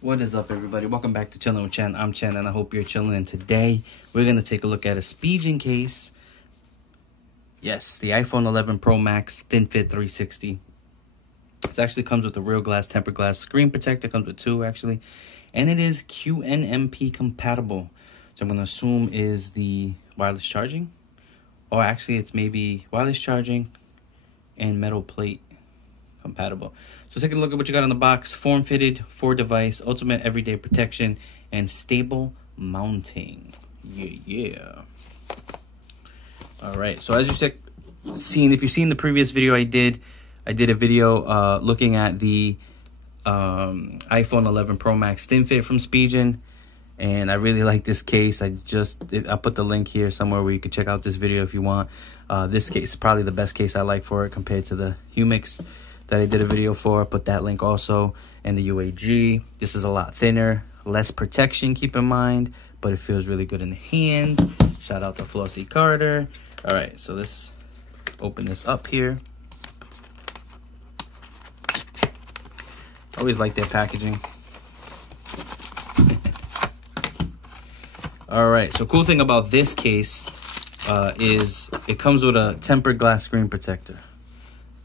What is up, everybody? Welcome back to Chillin' with Chen. I'm Chen, and I hope you're chilling. And today, we're going to take a look at a Spigen case. Yes, the iPhone 11 Pro Max Thin Fit 360. This actually comes with a real glass, tempered glass screen protector. Comes with two, actually. And it is QNMP compatible. So I'm going to assume is the wireless charging. Or actually, it's maybe wireless charging and metal plate compatible. So take a look at what you got on the box. Form-fitted, 4-device, ultimate everyday protection, and stable mounting. Yeah. All right. So as you seen, if you've seen the previous video I did a video looking at the iPhone 11 Pro Max Thin Fit from Spigen, and I really like this case. I put the link here somewhere where you can check out this video if you want. This case is probably the best case I like for it compared to the Humix that I did a video for. I put that link also, and the UAG. This is a lot thinner, less protection, keep in mind, but it feels really good in the hand. Shout out to Flossie Carter. All right, so let's open this up here. Always like their packaging. All right, so cool thing about this case is it comes with a tempered glass screen protector.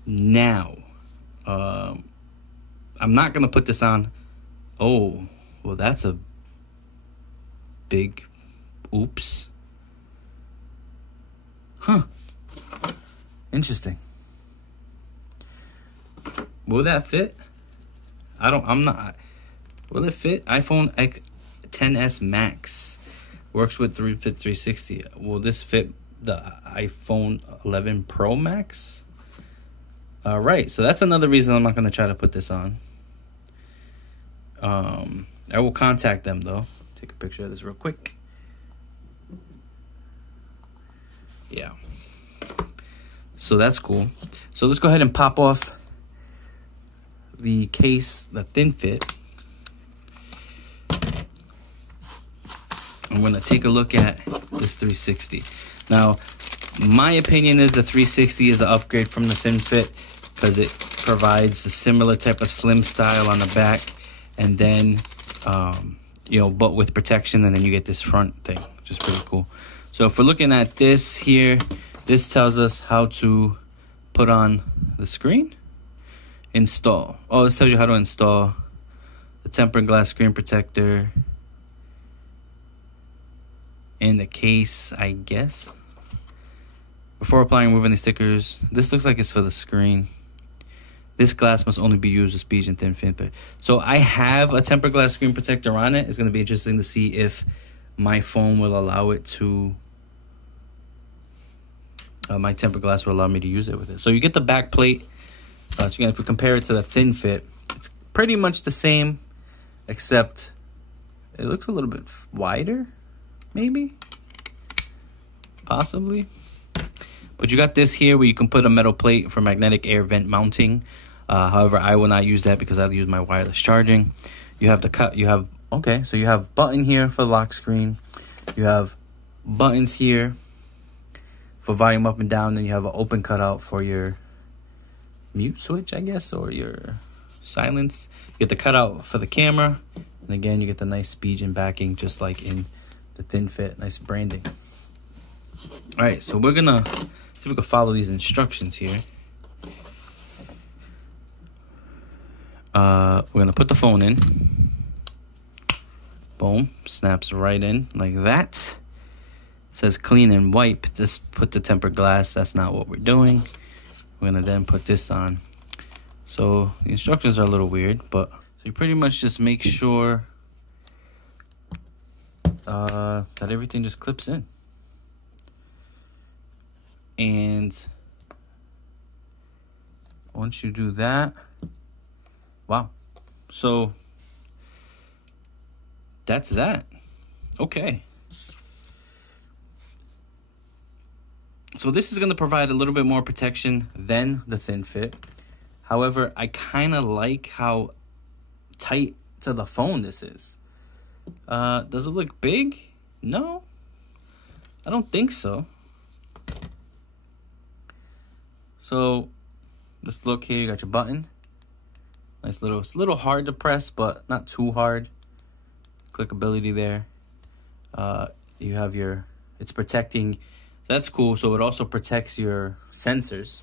Now, I'm not going to put this on. Oh, well, that's a big oops. Huh. Interesting. Will that fit? I'm not. Will it fit? iPhone XS Max works with 360. Will this fit the iPhone 11 Pro Max? All right, so that's another reason I'm not going to try to put this on. I will contact them, though. Take a picture of this real quick. Yeah. So that's cool. So let's go ahead and pop off the case, the Thin Fit. I'm going to take a look at this 360. Now, my opinion is the 360 is an upgrade from the Thin Fit because it provides a similar type of slim style on the back, and then you know, but with protection, and then you get this front thing, which is pretty cool. So if we're looking at this here, this tells us how to put on the screen. Install. Oh, this tells you how to install the tempered glass screen protector in the case, I guess. Before applying and removing the stickers, this looks like it's for the screen. This glass must only be used with Spigen Thin Fit. So I have a tempered glass screen protector on it. It's going to be interesting to see if my phone will allow it to. My tempered glass will allow me to use it with it. So you get the back plate. So again, if we compare it to the Thin Fit, it's pretty much the same, except it looks a little bit wider, maybe, possibly. But you got this here where you can put a metal plate for magnetic air vent mounting. However, I will not use that because I use my wireless charging. You have okay, so you have button here for the lock screen. You have buttons here for volume up and down, and you have an open cutout for your mute switch, I guess, or your silence. You get the cutout for the camera, and again, you get the nice Spigen backing, just like in the Thin Fit. Nice branding. All right, so we're gonna see if we can follow these instructions here. We're gonna put the phone in. Boom, snaps right in like that. It says clean and wipe. This put the tempered glass. That's not what we're doing. We're gonna then put this on. So the instructions are a little weird, but so you pretty much just make sure that everything just clips in. And once you do that, wow. So that's that. Okay. So this is going to provide a little bit more protection than the Thin Fit. However, I kind of like how tight to the phone this is. Does it look big? No, I don't think so. So just look here, you got your button. Nice little, it's a little hard to press, but not too hard. Clickability there. You have your, it's protecting, so that's cool. So it also protects your sensors,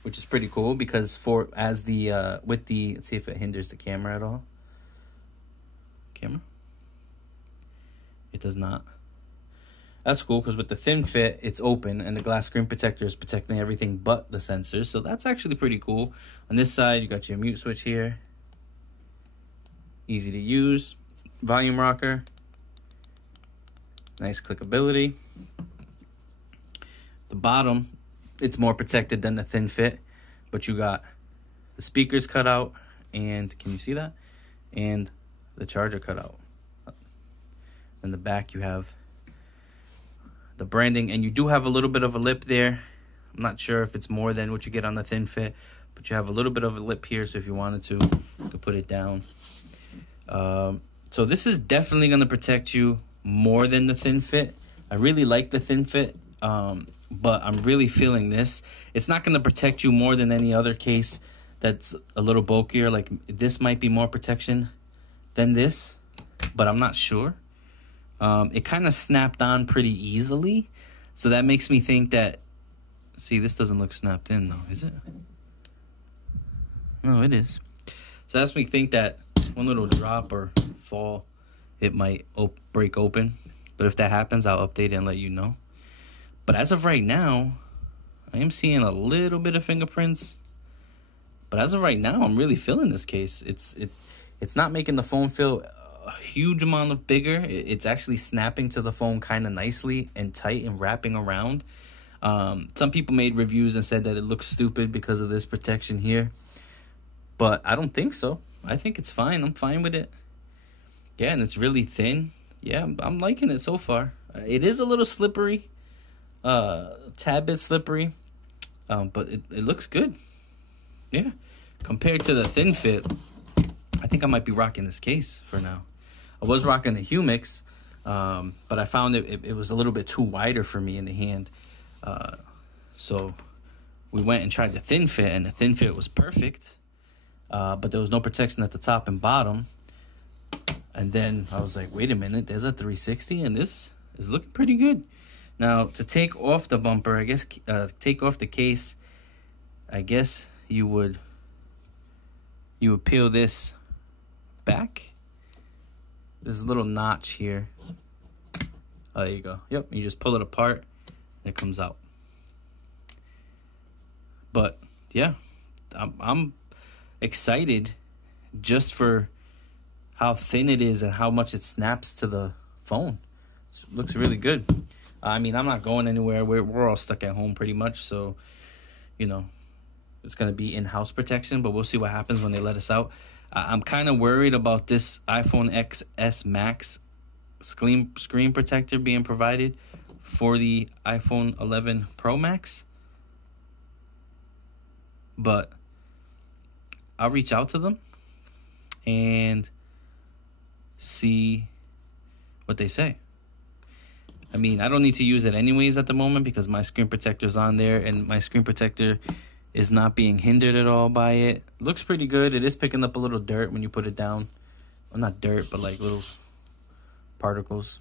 which is pretty cool because for, as the, with the, let's see if it hinders the camera at all. Camera? It does not. That's cool because with the thin fit, it's open and the glass screen protector is protecting everything but the sensors. So that's actually pretty cool. On this side, you got your mute switch here. Easy to use. Volume rocker. Nice clickability. The bottom, it's more protected than the thin fit, but you got the speakers cut out, and can you see that? And the charger cut out. In the back, you have the branding, and you do have a little bit of a lip there. I'm not sure if it's more than what you get on the thin fit, but you have a little bit of a lip here, so if you wanted to, you could put it down. So this is definitely going to protect you more than the thin fit. I really like the thin fit, but I'm really feeling this. It's not going to protect you more than any other case that's a little bulkier. Like this might be more protection than this, but I'm not sure. It kind of snapped on pretty easily, so that makes me think that, see, this doesn't look snapped in though, is it? No, it is. So that's me think that one little drop or fall, it might break open. But if that happens, I'll update it and let you know. But as of right now, I am seeing a little bit of fingerprints. But as of right now, I'm really feeling this case. It's not making the phone feel a huge amount of bigger. It's actually snapping to the phone kind of nicely and tight and wrapping around. Some people made reviews and said that it looks stupid because of this protection here. But I don't think so. I think it's fine. I'm fine with it. Yeah, and it's really thin. Yeah, I'm liking it so far. It is a little slippery. Tad bit slippery. But it looks good. Yeah. Compared to the thin fit, I think I might be rocking this case for now. I was rocking the Humix, but I found it was a little bit too wider for me in the hand. So we went and tried the thin fit, and the thin fit was perfect. But there was no protection at the top and bottom. And then I was like, wait a minute, there's a 360 and this is looking pretty good. Now, to take off the bumper, I guess, take off the case, I guess you would peel this back. There's a little notch here. Oh, there you go. Yep, you just pull it apart and it comes out. But yeah, I'm excited just for how thin it is and how much it snaps to the phone. It looks really good. I mean, I'm not going anywhere. We're all stuck at home pretty much, so you know, it's going to be in-house protection, but we'll see what happens when they let us out. I'm kind of worried about this iPhone XS Max screen protector being provided for the iPhone 11 Pro Max. But I'll reach out to them and see what they say. I mean, I don't need to use it anyways at the moment because my screen protector's on there and my screen protector is not being hindered at all by it. Looks pretty good. It is picking up a little dirt when you put it down. Well, not dirt, but like little particles.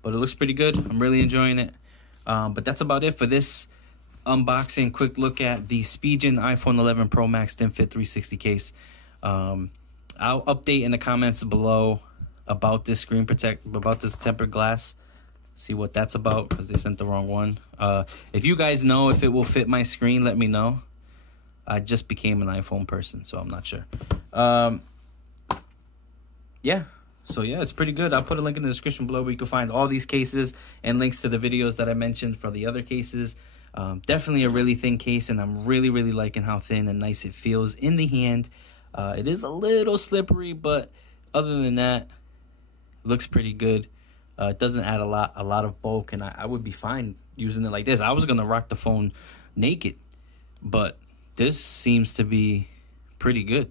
But it looks pretty good. I'm really enjoying it. But that's about it for this unboxing. Quick look at the Spigen iPhone 11 Pro Max Thin Fit 360 case. I'll update in the comments below about this about this tempered glass. See what that's about because they sent the wrong one. If you guys know if it will fit my screen, let me know. I just became an iPhone person, so I'm not sure. Yeah. So yeah, it's pretty good. I'll put a link in the description below where you can find all these cases and links to the videos that I mentioned for the other cases. Definitely a really thin case, and I'm really liking how thin and nice it feels in the hand. It is a little slippery, but other than that, it looks pretty good. It doesn't add a lot of bulk, and I would be fine using it like this. I was gonna rock the phone naked, but this seems to be pretty good.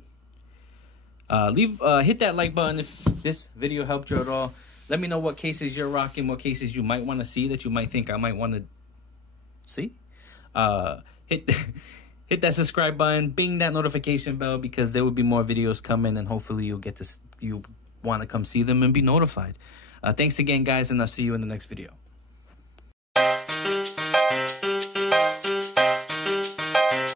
Hit that like button if this video helped you at all. Let me know what cases you're rocking, what cases you might want to see that you might think I might want to See? Hit hit that subscribe button, bing that notification bell, because there will be more videos coming, and hopefully you want to come see them and be notified. Thanks again, guys, and I'll see you in the next video.